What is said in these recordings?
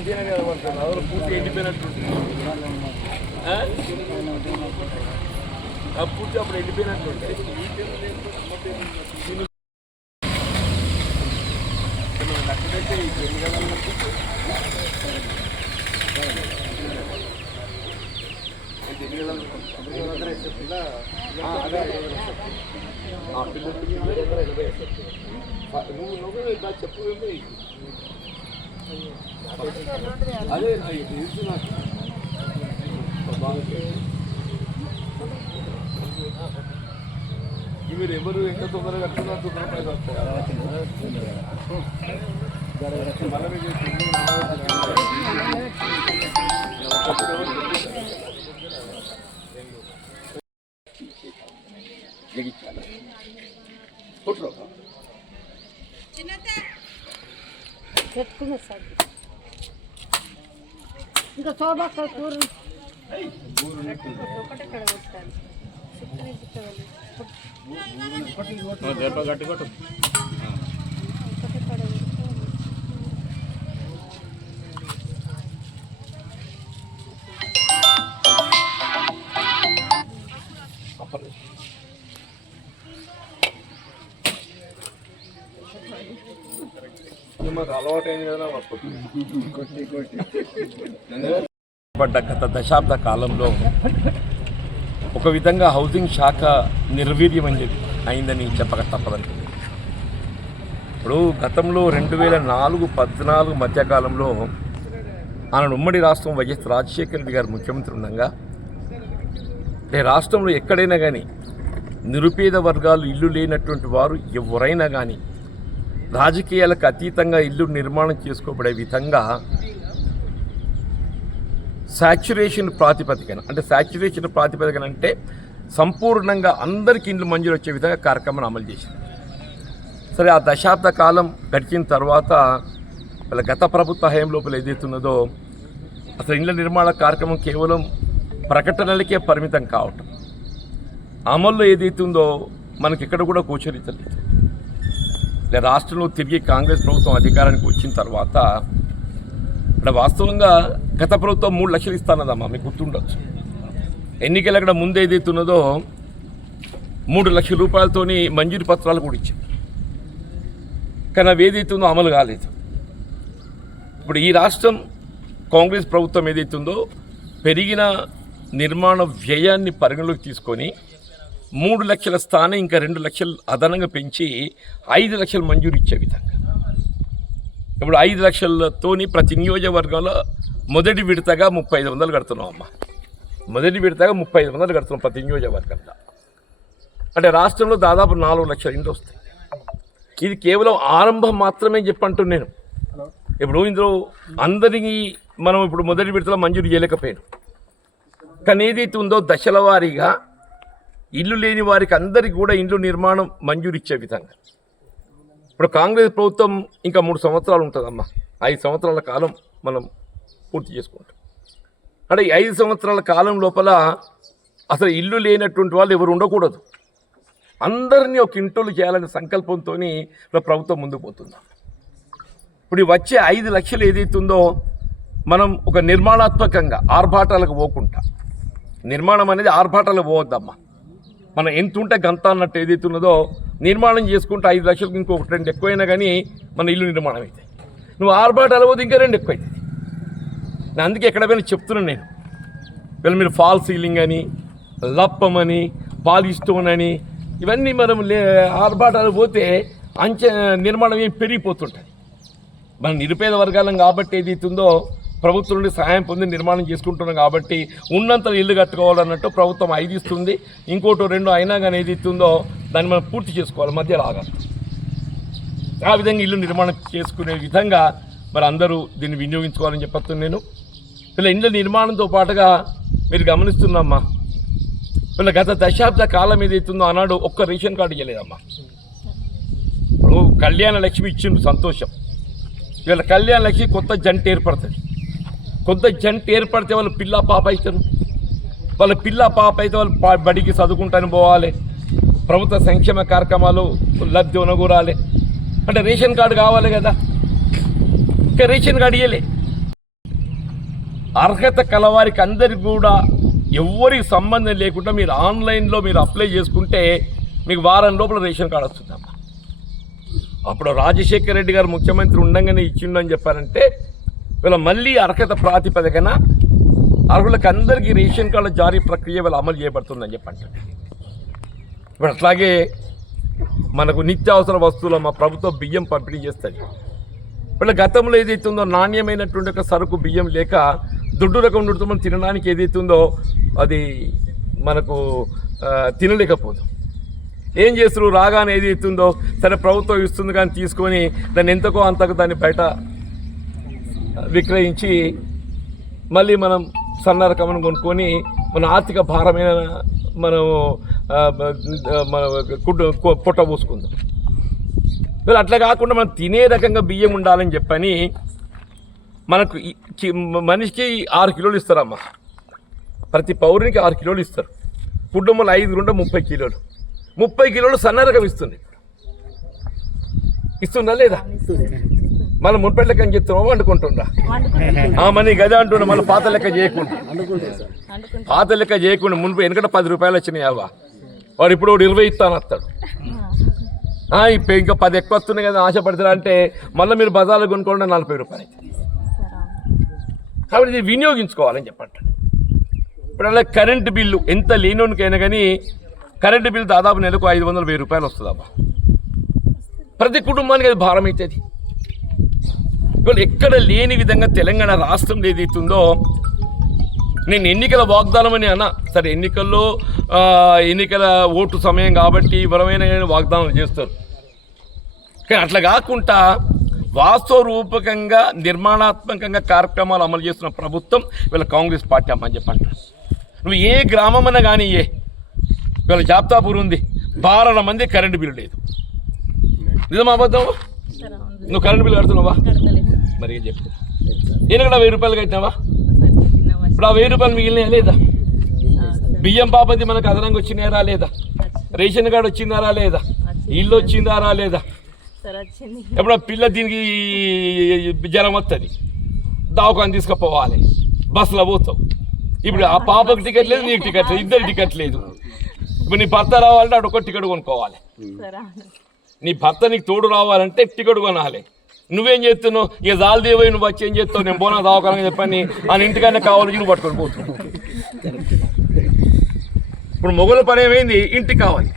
మంచిగానే కనబడుతుంది. ఎవరు పూర్తి ఎండిపోయినట్టుంటుంది. పూర్తి అప్పుడు ఎండిపోయినట్టుంటాయి. అక్కడైతే ఈ ఎన్నికలలో నువ్వు చెప్పు అదే తెలుసు నాకు. మీరు ఎవరు ఎంత తొందరగా కట్టుకున్నారు తొందరగా పెట్టుకున్నా సార్ ఇంకా శోభక్క కూర ఒకటే కడ కొట్టాలి. గట్టి కొట్టు. ఒకటే కడ పడ్డ గత దశాబ్ద కాలంలో ఒక విధంగా హౌసింగ్ శాఖ నిర్వీర్యం అయిందని చెప్పక తప్పదండి. ఇప్పుడు గతంలో 2004-14 మధ్యకాలంలో ఆనాడు ఉమ్మడి రాష్ట్రం వైఎస్ రాజశేఖర రెడ్డి గారు ముఖ్యమంత్రి ఉండగా రాష్ట్రంలో ఎక్కడైనా కానీ నిరుపేద వర్గాలు ఇల్లు లేనటువంటి వారు ఎవరైనా కానీ రాజకీయాలకు అతీతంగా ఇల్లు నిర్మాణం చేసుకోబడే విధంగా సాచ్యురేషన్ ప్రాతిపదికన అంటే సంపూర్ణంగా అందరికీ ఇండ్లు మంజూరు వచ్చే విధంగా కార్యక్రమాన్ని అమలు చేసింది. సరే, ఆ దశాబ్ద కాలం గడిచిన తర్వాత వాళ్ళ గత ప్రభుత్వ హయాం లోపల ఏదైతున్నదో అసలు ఇండ్ల నిర్మాణ కార్యక్రమం కేవలం ప్రకటనలకే పరిమితం కావటం, అమల్లో ఏదైతుందో మనకి ఎక్కడ కూడా గోచరించలేదు. రాష్ట్రంలో తిరిగి కాంగ్రెస్ ప్రభుత్వం అధికారానికి వచ్చిన తర్వాత ఇక్కడ వాస్తవంగా గత ప్రభుత్వం 3 లక్షలు ఇస్తానదమ్మా, మీకు గుర్తుండొచ్చు. ఎన్నికలు అక్కడ ముందు ఏదైతున్నదో 3 లక్షల రూపాయలతోని మంజూరు పత్రాలు కూడా ఇచ్చారు. కానీ అవి ఏదైతుందో అమలు కాలేదు. ఇప్పుడు ఈ రాష్ట్రం కాంగ్రెస్ ప్రభుత్వం ఏదైతుందో పెరిగిన నిర్మాణ వ్యయాన్ని పరిగణలోకి తీసుకొని 3 లక్షల స్థానం ఇంకా 2 లక్షలు అదనంగా పెంచి 5 లక్షలు మంజూరు ఇచ్చే విధంగా. ఇప్పుడు 5 లక్షలతోని ప్రతి నియోజకవర్గంలో మొదటి విడతగా 3500 కడుతున్నాం అమ్మ. మొదటి విడతగా 3500 కడుతున్నాం ప్రతి నియోజకవర్గంలో. అంటే రాష్ట్రంలో దాదాపు 4 లక్షల ఇండ్లు వస్తాయి. ఇది కేవలం ఆరంభం మాత్రమే చెప్పంటున్నాను నేను. ఇప్పుడు ఇందులో అందరికీ మనం ఇప్పుడు మొదటి విడతలో మంజూరు చేయలేకపోయాను. కానీ ఏదైతే ఉందో దశల వారీగా ఇల్లు లేని వారికి అందరికీ కూడా ఇండ్లు నిర్మాణం మంజూరు ఇచ్చే విధంగా. ఇప్పుడు కాంగ్రెస్ ప్రభుత్వం ఇంకా 3 సంవత్సరాలు ఉంటుందమ్మా. 5 సంవత్సరాల కాలం మనం పూర్తి చేసుకుంటాం. అంటే ఈ 5 సంవత్సరాల కాలం లోపల అసలు ఇల్లు లేనటువంటి వాళ్ళు ఎవరు ఉండకూడదు. అందరినీ ఒక ఇంటోళ్ళు చేయాలనే సంకల్పంతో ప్రభుత్వం ముందుకు పోతుందాం. ఇప్పుడు వచ్చే 5 లక్షలు ఏదైతుందో మనం ఒక నిర్మాణాత్మకంగా ఆర్భాటాలకు పోకుండా, నిర్మాణం అనేది ఆర్భాటాలకు పోవద్దమ్మా. మనం ఎంత ఉంటే గంత అన్నట్టు ఏదైతున్నదో నిర్మాణం చేసుకుంటే 5 లక్షలకు ఇంకొకటి 2 ఎక్కువైనా కానీ మన ఇల్లు నిర్మాణం అవుతాయి. నువ్వు ఆర్భాటాలు పోతే ఇంకా 2 ఎక్కువ అవుతుంది. నేను అందుకే ఎక్కడ పోయినా చెప్తున్నాను నేను. వీళ్ళు మీరు ఫాల్ సీలింగ్ అని, లప్పమని, పాలిస్టోన్ అని ఇవన్నీ మనం ఆర్భాటాలు పోతే నిర్మాణం ఏం పెరిగిపోతుంటుంది. మన నిరుపేద వర్గాలం కాబట్టి ఏదైతుందో ప్రభుత్వం నుండి సహాయం పొంది నిర్మాణం చేసుకుంటున్నాం కాబట్టి ఉన్నంత ఇల్లు కట్టుకోవాలన్నట్టు ప్రభుత్వం 5 ఇస్తుంది. ఇంకోటి 2 అయినా కానీ ఏది ఇస్తుందో దాన్ని మనం పూర్తి చేసుకోవాలి, మధ్యలో ఆగాలి. ఆ విధంగా ఇల్లు నిర్మాణం చేసుకునే విధంగా మరి అందరూ దీన్ని వినియోగించుకోవాలని చెప్పొస్తున్నాను నేను. ఇలా ఇండ్ల నిర్మాణంతో పాటుగా మీరు గమనిస్తున్నామ్మా, వీళ్ళ గత దశాబ్ద కాలం ఏదైతుందో ఆనాడు ఒక్క రేషన్ కార్డు ఇవ్వలేదమ్మా. ఇప్పుడు కళ్యాణ లక్ష్మి ఇచ్చిండు, సంతోషం. వీళ్ళ కళ్యాణ లక్ష్మి కొత్త జంట ఏర్పడుతుంది. కొత్త జంట ఏర్పడితే వాళ్ళు పిల్ల పాప అవుతారు. వాళ్ళ పిల్ల పాప అయితే వాళ్ళు బడికి చదువుకుంటాను పోవాలి, ప్రభుత్వ సంక్షేమ కార్యక్రమాలు లబ్ధి ఉనగూరాలి. అంటే రేషన్ కార్డు కావాలి కదా, ఇంకా రేషన్ కార్డు ఇవ్వలే. అర్హత కలవారికి అందరికి కూడా ఎవరికి సంబంధం లేకుండా మీరు ఆన్లైన్లో మీరు అప్లై చేసుకుంటే మీకు వారం లోపల రేషన్ కార్డు వస్తుందమ్మా. అప్పుడు రాజశేఖర రెడ్డి గారు ముఖ్యమంత్రి ఉండగానే ఇచ్చిండని చెప్పారంటే వీళ్ళ మళ్ళీ అర్హత ప్రాతిపదికన అర్హులకు అందరికీ రేషన్ కార్డుల జారీ ప్రక్రియ వీళ్ళు అమలు చేయబడుతుందని చెప్పంటారు. ఇప్పుడు అట్లాగే మనకు నిత్యావసర వస్తువులు మా ప్రభుత్వం బియ్యం పంపిణీ చేస్తుంది. వీళ్ళ గతంలో ఏదైతుందో నాణ్యమైనటువంటి ఒక సరుకు బియ్యం లేక దొడ్డు రకం నుడుతూ మనం తినడానికి ఏదైతుందో అది మనకు తినలేకపోదు. ఏం చేస్తారు, రాగానే ఏదైతుందో సరే ప్రభుత్వం ఇస్తుంది కానీ తీసుకొని దాన్ని ఎంతకో అంతకు దాన్ని బయట విక్రయించి మళ్ళీ మనం సన్న రకమని కొనుక్కొని మన ఆర్థిక భారమైన మనం మన పొట్ట పోసుకుందాం. వీళ్ళు అట్లా కాకుండా మనం తినే రకంగా బియ్యం ఉండాలని చెప్పని మనకు మనిషికి 6 కిలోలు ఇస్తారమ్మా. ప్రతి పౌరునికి 6 కిలోలు ఇస్తారు. కుటుంబంలో 5 ఉంటే 30 కిలోలు. 30 కిలోలు సన్న రకం ఇస్తుంది. ఇస్తుందా లేదా? మళ్ళీ మున్పేట లెక్క అని చెప్తున్నామా వండుకుంటుండ్రా? మనీ గదే అంటున్నా. మళ్ళీ పాత లెక్క చేయకుండా మున్పు వెనకట 10 రూపాయలు వచ్చినాయి అవ్వ. వాడు ఇప్పుడు 20 ఇస్తాను వస్తాడు. ఇంకా 10 ఎక్కువ వస్తున్నాయి కదా ఆశపడతారా అంటే మళ్ళీ మీరు బజార్లో కొనుక్కోండి 40 రూపాయలు అవుతుంది. కాబట్టి ఇది వినియోగించుకోవాలని చెప్పంటాడు. ఇప్పుడు అలా కరెంటు బిల్లు ఎంత లేనోనికైనా కానీ కరెంటు బిల్లు దాదాపు నెలకు 500-1000 రూపాయలు వస్తుంది అబ్బా. ప్రతి కుటుంబానికి అది భారం అవుతుంది. ఇవాళ ఎక్కడ లేని విధంగా తెలంగాణ రాష్ట్రంలో ఏదైతుందో నేను ఎన్నికల వాగ్దానం అని అన్నా. సరే ఎన్నికల ఓటు సమయం కాబట్టి ఎవరైనా వాగ్దానాలు చేస్తారు. కానీ అట్లా కాకుండా వాస్తవ రూపకంగా నిర్మాణాత్మకంగా కార్యక్రమాలు అమలు చేస్తున్న ప్రభుత్వం వీళ్ళ కాంగ్రెస్ పార్టీ అమ్మని చెప్పంటారు. నువ్వు ఏ గ్రామం అన్నా కానీ వీళ్ళ జాబ్తాపూర్ ఉంది, 12 మంది కరెంటు బిల్లు లేదు. నిజమా అబద్ధం? నువ్వు కరెంటు బిల్లు కడుతున్నావా? మరి ఏం చెప్పు. నేను కూడా 1000 రూపాయలు కట్టినావా? ఇప్పుడు ఆ 1000 రూపాయలు మిగిలినాయా లేదా? బియ్యం పాపది మనకు అదనంగా వచ్చినారా లేదా? రేషన్ కార్డు వచ్చిందారా లేదా? ఇల్లు వచ్చిందారా లేదా? ఎప్పుడు పిల్ల దీనికి జ్వరం వస్తుంది, దవాఖాన తీసుకుపోవాలి, బస్సులో పోతావు. ఇప్పుడు ఆ పాపకు టికెట్ లేదు, నీకు టికెట్ లేదు, ఇద్దరు టికెట్ లేదు. ఇప్పుడు నీ భర్త రావాలంటే అటు ఒక టికెట్ కొనుక్కోవాలి. నీ భర్త నీకు తోడు రావాలంటే టికెట్ కొనాలి. నువ్వేం చేస్తున్నావు? ఇక జాలదేవోయి నువ్వు వచ్చి ఏం చేస్తావు? నేను పోనా దవాఖాన చెప్పని అని ఇంటికన్నా కావాలి నువ్వు పట్టుకొని పోతున్నావు. ఇప్పుడు మొగల పని ఏమైంది? ఇంటికి కావాలి.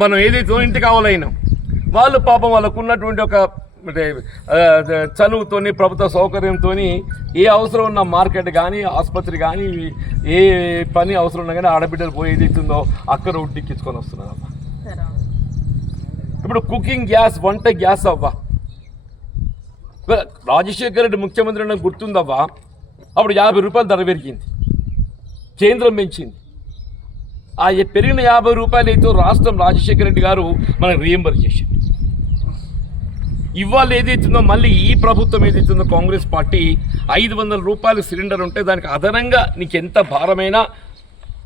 మనం ఏదైతే ఇంటికి కావాలైనాం వాళ్ళు పాపం వాళ్ళకు ఉన్నటువంటి ఒక అంటే చనువుతోని ప్రభుత్వ సౌకర్యంతో ఏ అవసరం ఉన్న మార్కెట్ కానీ ఆసుపత్రి కానీ ఏ పని అవసరం ఉన్నా కానీ ఆడబిడ్డలు పోయి ఏదైతుందో అక్కడ ఉడ్డిక్కించుకొని వస్తున్నారు అవ్వ. ఇప్పుడు కుకింగ్ గ్యాస్, వంట గ్యాస్ అవ్వ. రాజశేఖర రెడ్డి ముఖ్యమంత్రి నాకు గుర్తుందవ్వా. అప్పుడు 50 రూపాయలు ధర పెరిగింది, కేంద్రం పెంచింది. ఆ పెరిగిన 50 రూపాయలు అయితే రాష్ట్రం రాజశేఖర రెడ్డి గారు మనకు రీఎంబర్స్ చేసింది. ఇవాళ ఏదైతుందో మళ్ళీ ఈ ప్రభుత్వం ఏదైతుందో కాంగ్రెస్ పార్టీ 500 రూపాయలు సిలిండర్ ఉంటే దానికి అదనంగా నీకు ఎంత భారమైనా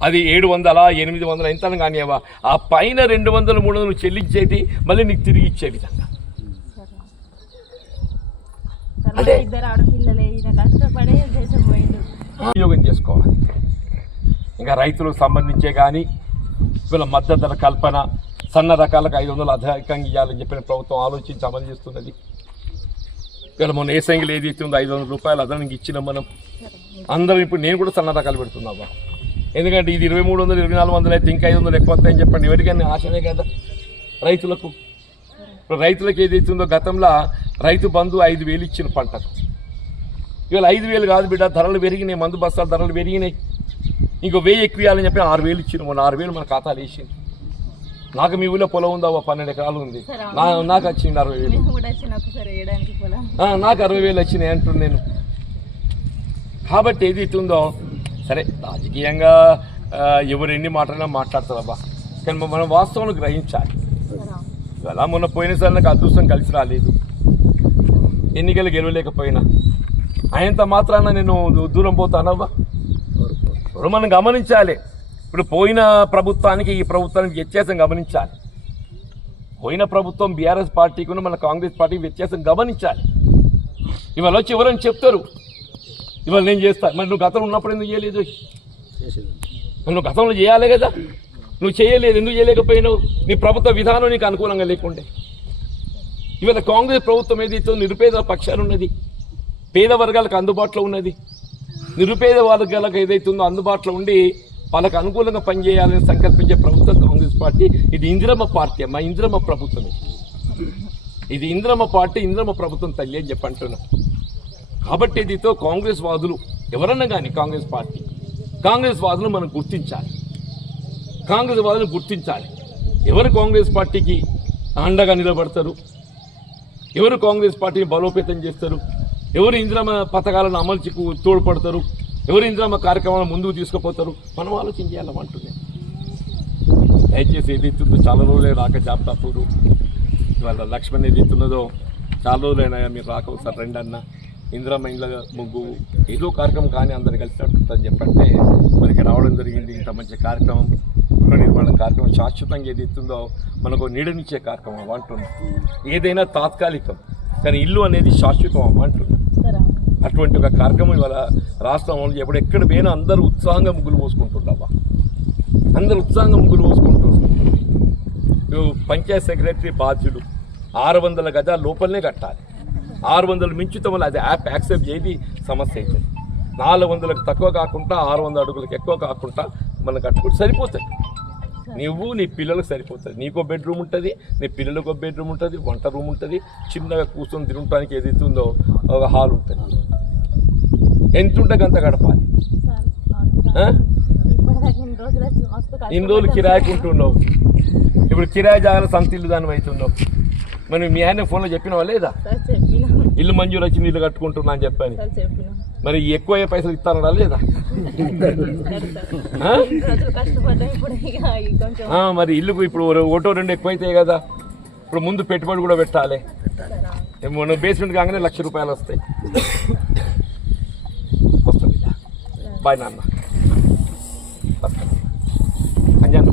అది 700, 800 ఎంత కానివ్వా, ఆ పైన 200, 300 చెల్లించేది మళ్ళీ నీకు తిరిగి ఇచ్చే విధంగా అంటే వినియోగం చేసుకోవాలి. ఇంకా రైతులకు సంబంధించే కానీ వీళ్ళ మద్దతు ధర కల్పన, సన్న రకాలకు 500 అధికంగా ఇవ్వాలని చెప్పిన ప్రభుత్వం ఆలోచించి అమలు చేస్తున్నది. వీళ్ళ మొన్న ఏసంగిలు ఏదైతే ఉందో 500 రూపాయలు అదనంగా ఇచ్చినాం మనం అందరం. ఇప్పుడు నేను కూడా సన్న రకాలు పెడుతున్నావా, ఎందుకంటే ఇది 2300, 2400 అయితే ఇంకా 500 ఎక్కువ వస్తాయని చెప్పండి. ఎవరికైనా ఆశనే కదా రైతులకు. ఇప్పుడు రైతులకు ఏదైతుందో గతంలో రైతు బంధు 5000 ఇచ్చిన పంటకు, ఇవాళ 5000 కాదు బిడ్డ, ధరలు పెరిగినాయి, మందు బస్తాల ధరలు పెరిగినాయి. ఇంకో 1000 ఎక్కువ ఇవ్వాలని చెప్పి 6000 ఇచ్చిన. మొన్న 6000 మన ఖాతాలు వేసింది. నాకు మీ ఊళ్ళో పొలం ఉందా? 12 ఎకరాలు ఉంది. నాకు వచ్చింది 60,000. నాకు 60,000 వచ్చినాయి అంటున్నాను నేను. కాబట్టి ఏదైతుందో సరే రాజకీయంగా ఎవరు ఎన్ని మాట్లాడినా మాట్లాడతారబ్బా, కానీ మనం వాస్తవాన్ని గ్రహించాలి. ఇలా మొన్న పోయినసారి నాకు అదృష్టం కలిసి రాలేదు, ఎన్నికలు గెలవలేకపోయినా. ఆయనంత మాత్రాన నేను దూరం పోతానవ్వా. ఇప్పుడు మనం గమనించాలి. ఇప్పుడు పోయిన ప్రభుత్వానికి ఈ ప్రభుత్వానికి వ్యత్యాసం గమనించాలి. పోయిన ప్రభుత్వం బీఆర్ఎస్ పార్టీకి మన కాంగ్రెస్ పార్టీకి వ్యత్యాసం గమనించాలి. ఇవాళ వచ్చి ఎవరైనా చెప్తారు ఇవాళ నేను చేస్తా. మరి నువ్వు గతంలో ఉన్నప్పుడు ఎందుకు చేయలేదు? నువ్వు గతంలో చేయాలి కదా, నువ్వు చేయలేదు. ఎందుకు చేయలేకపోయినావు? నీ ప్రభుత్వ విధానం నీకు అనుకూలంగా లేకుండే. ఇవాళ కాంగ్రెస్ ప్రభుత్వం ఏదైతే నిరుపేద పక్షాలు ఉన్నది, పేద వర్గాలకు అందుబాటులో ఉన్నది, నిరుపేద వర్గాలకు ఏదైతుందో అందుబాటులో ఉండి వాళ్ళకు అనుకూలంగా పనిచేయాలని సంకల్పించే ప్రభుత్వం కాంగ్రెస్ పార్టీ. ఇది ఇందిరమ్మ పార్టీ అమ్మా, ఇందిరమ్మ ప్రభుత్వం. ఇది ఇందిరమ్మ పార్టీ, ఇందిరమ్మ ప్రభుత్వం తల్లి అని చెప్పి అంటున్నాం. కాబట్టి దీంతో కాంగ్రెస్ వాదులు ఎవరన్నా కానీ కాంగ్రెస్ వాదులు మనం గుర్తించాలి. కాంగ్రెస్ వాదులు గుర్తించాలి. ఎవరు కాంగ్రెస్ పార్టీకి అండగా నిలబడతారు, ఎవరు కాంగ్రెస్ పార్టీని బలోపేతం చేస్తారు, ఎవరు ఇందిరమ్మ పథకాలను అమలుకు తోడ్పడతారు, ఎవరు ఇందిరమ్మ కార్యక్రమాలను ముందుకు తీసుకుపోతారు, మనం ఆలోచించాలంటున్నాయి. దయచేసి ఏదైతుందో చాలా రోజులే రాక జాబితాపూరు ఇవాళ లక్ష్మణ్ ఏదైతున్నదో చాలా రోజులైనా మీరు రాక ఒకసారి రండి అన్న. ఇందిరమ్మ ఇండ్ల ముగ్గు ఏదో కార్యక్రమం కానీ అందరు కలిసినట్టుందని చెప్పంటే మనకి రావడం జరిగింది. ఇంత మంచి కార్యక్రమం, గృహ నిర్మాణ కార్యక్రమం శాశ్వతంగా ఏదైతుందో మనకు నీడనిచ్చే కార్యక్రమం అంటున్నాం. ఏదైనా తాత్కాలికం కానీ ఇల్లు అనేది శాశ్వతం అంటున్నాం. అటువంటి ఒక కార్యక్రమం ఇవాళ రాష్ట్రంలో ఎప్పుడు ఎక్కడ పోయినా అందరూ ఉత్సాహంగా ముగ్గులు పోసుకుంటున్నావా, అందరూ ఉత్సాహంగా ముగ్గులు పోసుకుంటున్నారు. పంచాయత్ సెక్రటరీ బాధ్యుడు 600 గజాల లోపలనే కట్టాలి. 600 మించుతో వల్ల అది యాప్ యాక్సెప్ట్ చేయది సమస్య అవుతుంది. 400లకు తక్కువ కాకుండా 600 అడుగులకు ఎక్కువ కాకుండా మనం కట్టుకుంటే సరిపోతుంది. నువ్వు నీ పిల్లలకు సరిపోతుంది. నీకో బెడ్రూమ్ ఉంటుంది, నీ పిల్లలకు బెడ్రూమ్ ఉంటుంది, వంట రూమ్ ఉంటుంది, చిన్నగా కూర్చొని తినడానికి ఏదైతే ఉందో ఒక హాల్ ఉంటుంది. ఎంత ఉంటుంది అంత గడపాలి. ఇన్ని రోజులు కిరాయికి ఉంటున్నావు, ఇప్పుడు కిరాయి జాగాల సొంత ఇల్లు దాని అవుతున్నావు. మరి మీ ఆయన ఫోన్లో చెప్పినావా లేదా? ఇల్లు మంజూరు వచ్చింది, ఇల్లు కట్టుకుంటున్నా అని చెప్పాను. మరి ఎక్కువ పైసలు ఇస్తారా లేదా? మరి ఇల్లుకు ఇప్పుడు ఒకటో రెండు ఎక్కువ అవుతాయి కదా. ఇప్పుడు ముందు పెట్టుబడి కూడా పెట్టాలి. మన బేస్మెంట్ కాగానే 1,00,000 రూపాయలు వస్తాయి. వస్తుంది. బాయ్ నాన్న.